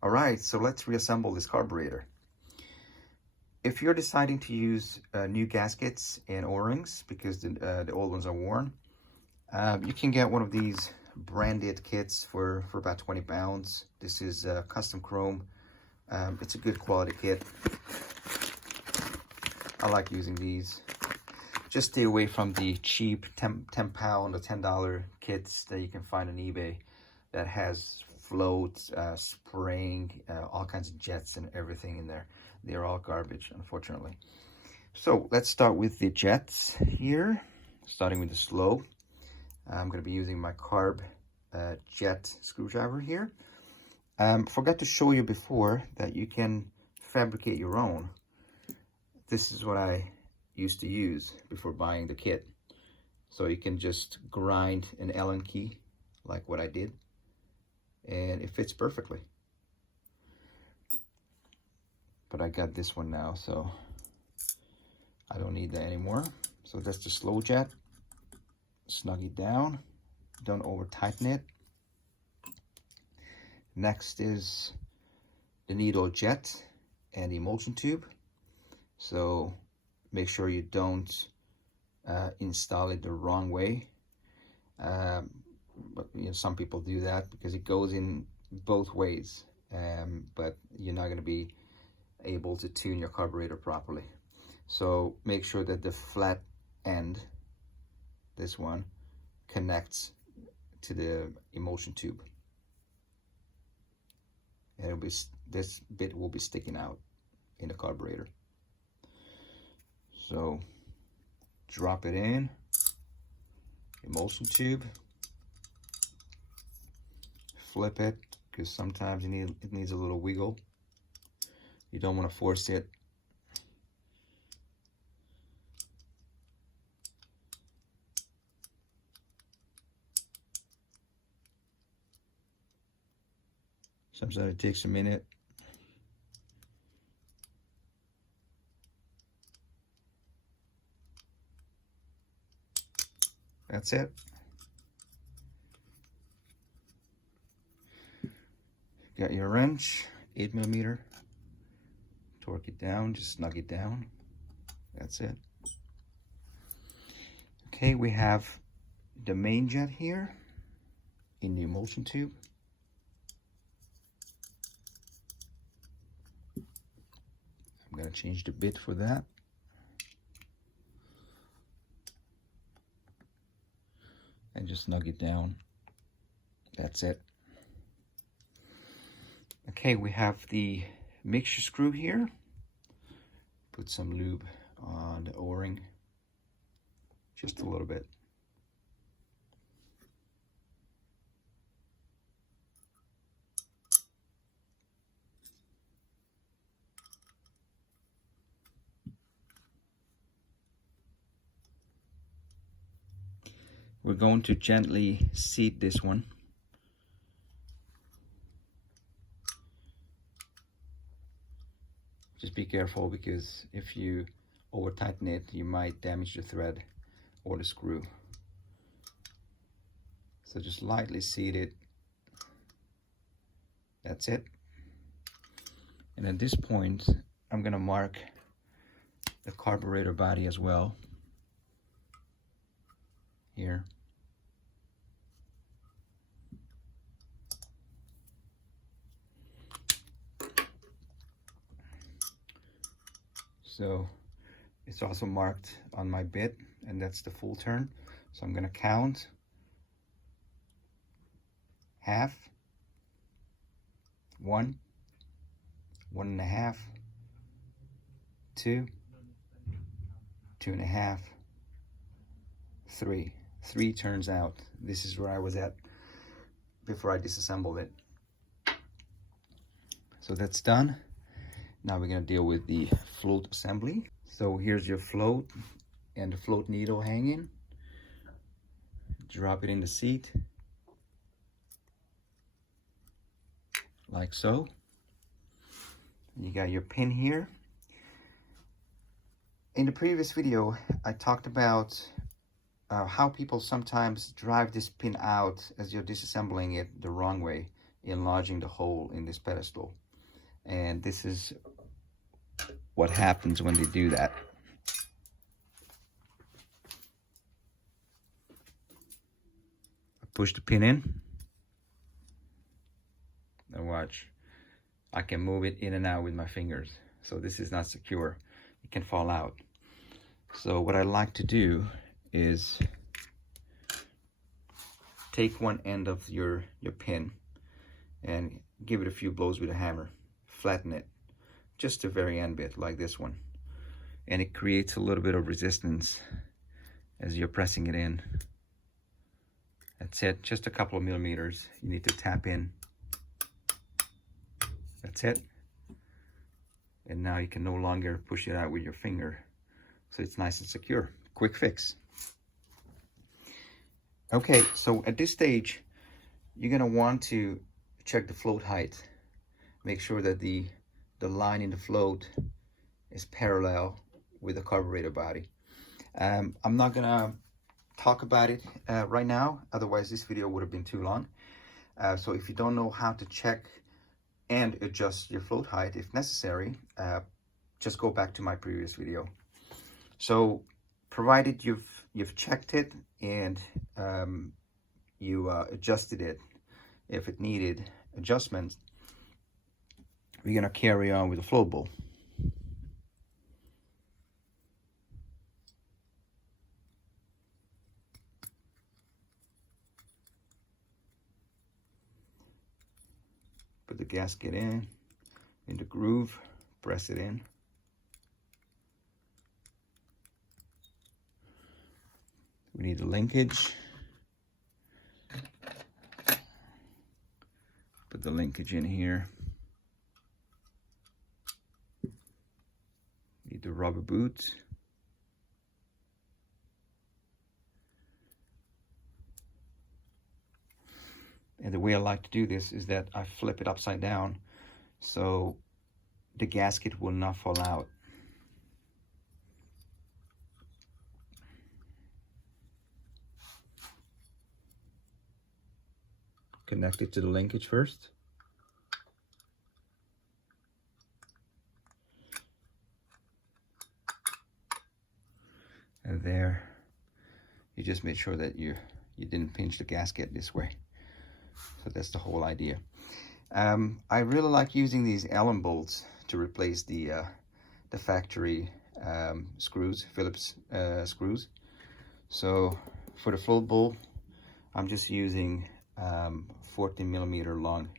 All right, so let's reassemble this carburetor. If you're deciding to use new gaskets and O-rings because the old ones are worn, you can get one of these branded kits for about 20 pounds. This is custom chrome. It's a good quality kit. I like using these. Just stay away from the cheap 10 pound or $10 kits that you can find on eBay that has floats, spraying, all kinds of jets and everything in there. They're all garbage, unfortunately. So let's start with the jets here, starting with the slow. I'm going to be using my carb jet screwdriver here. Forgot to show you before that you can fabricate your own. This is what I used to use before buying the kit. So you can just grind an Allen key like what I did, and it fits perfectly. But I got this one now, so I don't need that anymore. So that's the slow jet. Snug it down, don't over tighten it. Next is the needle jet and the emulsion tube. So make sure you don't install it the wrong way. But some people do that because it goes in both ways, but you're not going to be able to tune your carburetor properly. So make sure that the flat end, this one, connects to the emulsion tube. And it'll be, this bit will be sticking out in the carburetor. So drop it in, emulsion tube, flip it, because sometimes it needs a little wiggle. You don't want to force it. Sometimes it takes a minute. That's it. Got your wrench, 8mm. Torque it down, just snug it down. That's it. Okay, we have the main jet here in the emulsion tube. I'm gonna change the bit for that. And just snug it down. That's it. Okay, we have the mixture screw here. Put some lube on the O-ring, just a little bit. We're going to gently seat this one. Just be careful, because if you over tighten it, you might damage the thread or the screw. So just lightly seat it. That's it. And at this point, I'm gonna mark the carburetor body as well. Here. So it's also marked on my bit, and that's the full turn. So I'm gonna count half, 1, 1.5, 2, 2.5, 3. 3 turns out. This is where I was at before I disassembled it. So that's done. Now we're gonna deal with the float assembly. So here's your float and the float needle hanging. Drop it in the seat, like so. You got your pin here. In the previous video, I talked about how people sometimes drive this pin out as you're disassembling it the wrong way. enlarging the hole in this pedestal. And this is what happens when they do that. I push the pin in, and watch, I can move it in and out with my fingers. So this is not secure, it can fall out. So what I like to do is take one end of your pin and give it a few blows with a hammer, flatten it, just the very end bit, like this one. And it creates a little bit of resistance as you're pressing it in. That's it, just a couple of millimeters. You need to tap in. That's it. And now you can no longer push it out with your finger. So it's nice and secure. Quick fix. Okay, so at this stage, you're gonna want to check the float height. Make sure that the line in the float is parallel with the carburetor body. I'm not gonna talk about it right now, otherwise this video would have been too long. So if you don't know how to check and adjust your float height if necessary, just go back to my previous video. So provided you've checked it and you adjusted it if it needed adjustments, we're gonna carry on with the float bowl. Put the gasket in the groove, press it in. We need the linkage. Put the linkage in here. Need the rubber boot. And the way I like to do this is that I flip it upside down so the gasket will not fall out. Connect it to the linkage first. And there, you just made sure that you didn't pinch the gasket this way. So that's the whole idea. I really like using these Allen bolts to replace the factory screws, Phillips screws. So for the float bowl, I'm just using 14 millimeter long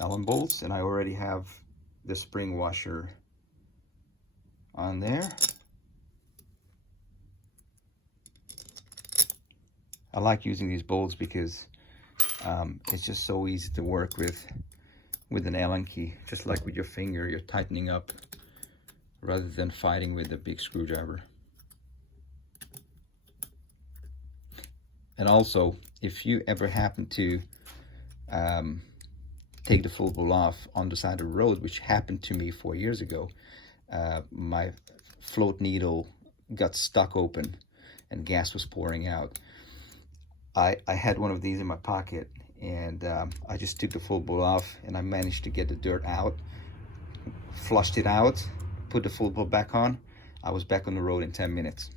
Allen bolts, and I already have the spring washer on there. I like using these bolts because it's just so easy to work with an Allen key. Just like with your finger, you're tightening up rather than fighting with a big screwdriver. And also, if you ever happen to take the float bowl off on the side of the road, which happened to me 4 years ago, my float needle got stuck open and gas was pouring out. I had one of these in my pocket, and I just took the float bowl off, and I managed to get the dirt out, flushed it out, put the float bowl back on. I was back on the road in 10 minutes.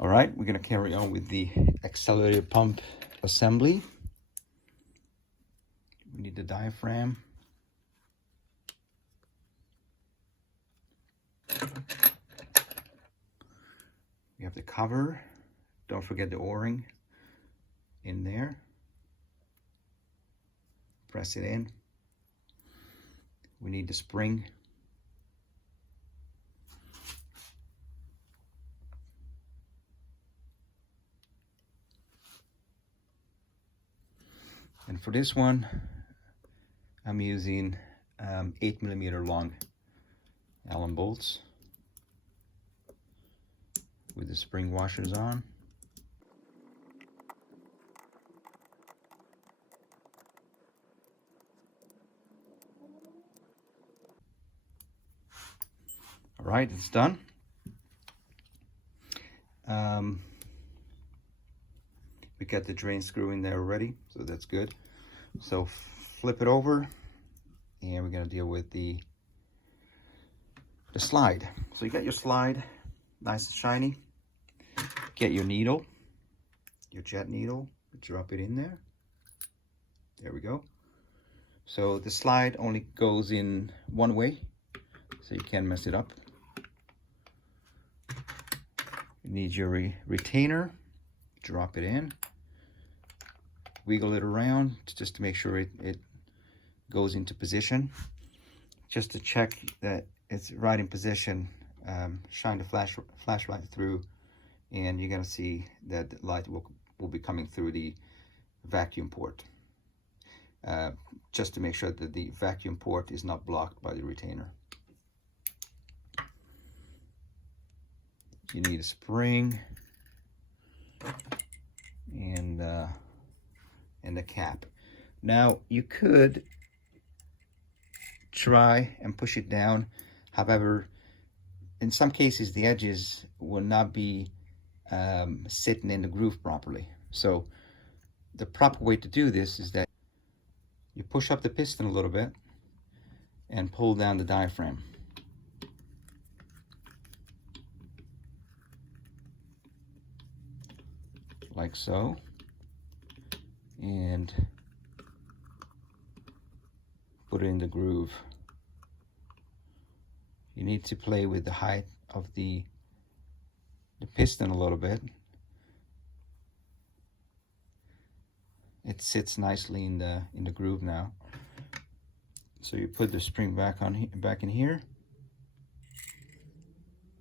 All right, we're gonna carry on with the accelerator pump assembly. We need the diaphragm. We have the cover. Don't forget the O-ring in there. Press it in. We need the spring. And for this one, I'm using 8 millimeter long Allen bolts with the spring washers on. All right, it's done. We got the drain screw in there already, so that's good. So flip it over, and we're gonna deal with the slide. So you got your slide, nice and shiny. Get your needle, your jet needle, drop it in there. There we go. So the slide only goes in one way, so you can't mess it up. You need your retainer, drop it in, wiggle it around just to make sure it goes into position. Just to check that it's right in position, shine the flashlight through, and you're gonna see that the light will be coming through the vacuum port. Just to make sure that the vacuum port is not blocked by the retainer. You need a spring and the cap. Now you could try and push it down. However, in some cases the edges will not be sitting in the groove properly. So the proper way to do this is that you push up the piston a little bit and pull down the diaphragm. Like so. And put it in the groove. You need to play with the height of the piston a little bit. It sits nicely in the groove now. So you put the spring back in here,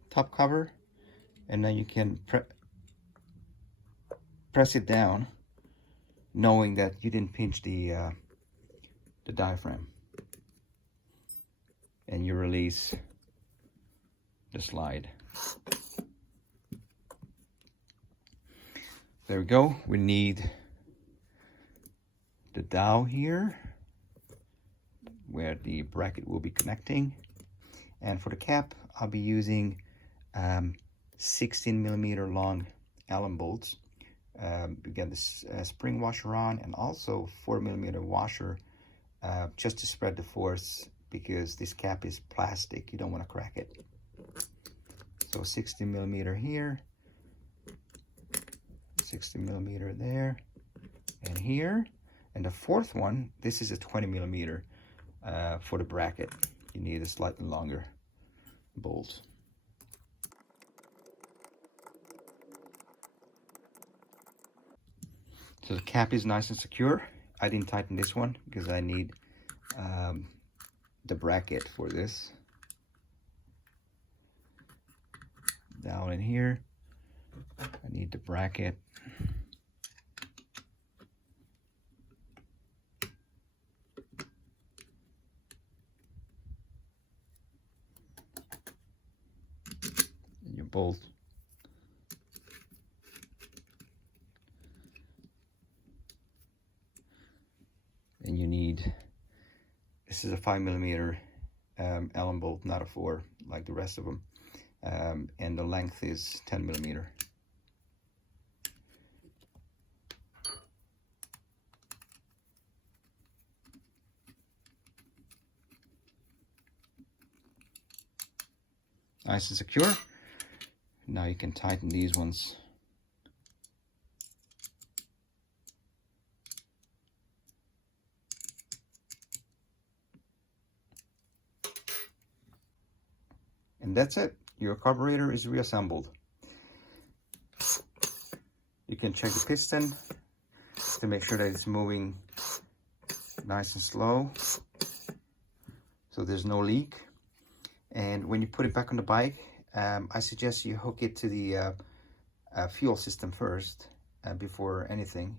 top cover, and then you can press it down, knowing that you didn't pinch the diaphragm, and you release the slide. There we go. We need the dowel here where the bracket will be connecting, and for the cap I'll be using 16mm long Allen bolts. We got this spring washer on, and also 4mm washer just to spread the force, because this cap is plastic, you don't want to crack it. So 16mm here, 16mm there, and here. And the fourth one, this is a 20mm for the bracket. You need a slightly longer bolt. So the cap is nice and secure. I didn't tighten this one because I need the bracket for this. Down in here, I need the bracket. Bolt. And you need, this is a 5mm Allen bolt, not a 4 like the rest of them, and the length is 10mm. Nice and secure. Now you can tighten these ones. And that's it. Your carburetor is reassembled. You can check the piston to make sure that it's moving nice and slow, so there's no leak. And when you put it back on the bike, I suggest you hook it to the fuel system first before anything,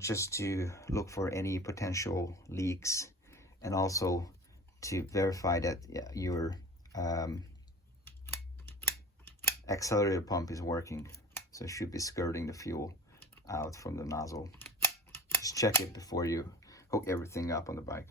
just to look for any potential leaks, and also to verify that your accelerator pump is working. So it should be skirting the fuel out from the nozzle. Just check it before you hook everything up on the bike.